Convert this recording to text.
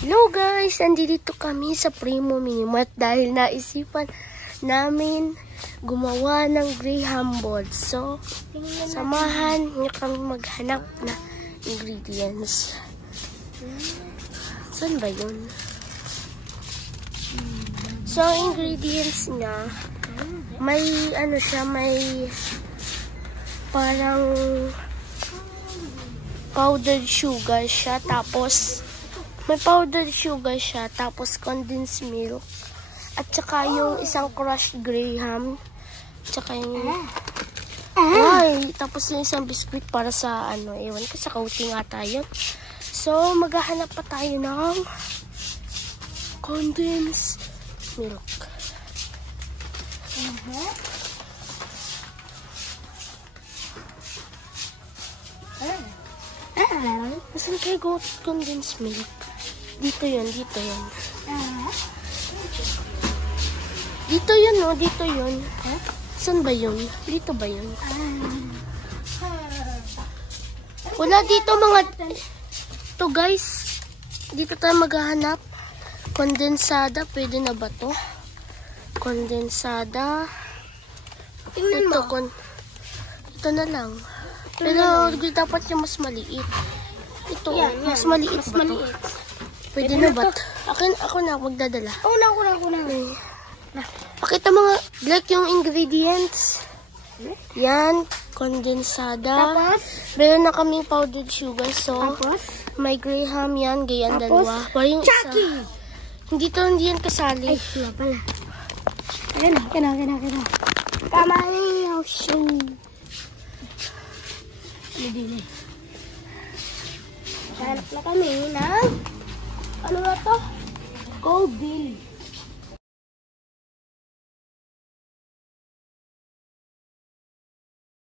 Hello guys! Nandito kami sa Primo Minimart dahil naisipan namin gumawa ng Graham balls. So, samahan niyo kami maghanap na ingredients. Saan ba yun? So, ingredients niya, may ano siya, may parang powdered sugar siya, tapos may powdered sugar siya, tapos condensed milk, at saka yung isang crushed graham, tsaka yung tapos yung isang biscuit para sa ano, ewan ko, sa coating ata yun. So, maghahanap pa tayo ng condensed milk. Saan kayo condensed milk? Dito yun, dito yun. Dito yun, no? Dito yun. Saan ba yun? Dito ba yun? Wala dito mga... Ito guys. Dito tayo maghahanap. Kondensada. Pwede na ba to? Kondensada. Ito na lang. Pero dapat yung mas maliit. Ito, mas maliit ba to? Pwede na ba? Ako na magdadala. Ako na. Pakita mga like yung ingredients. Yan, kondensada. Tapos, meron na kaming powdered sugar. So, may graham yan, ganyan dalawa. Parang isa. Hindi yan kasali. Ay, pala. Ayan na. Kamayaw siya. Hindi. Hanap na kami ng ano na to? Gold bill.